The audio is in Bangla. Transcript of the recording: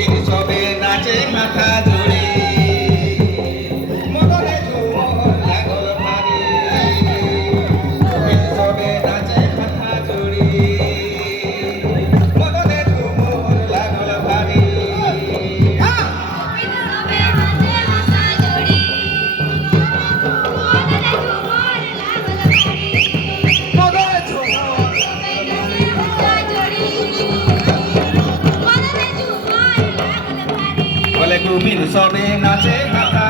গোবিন সবে নাচে মাথা জুড়ে মদনে ঝুমর লাগল ভারী গোবিন সবে নাচে মাথা জুড়ে মদনে ঝুমর লাগল ভারী বলে গোবিন সবে নাচে মাথা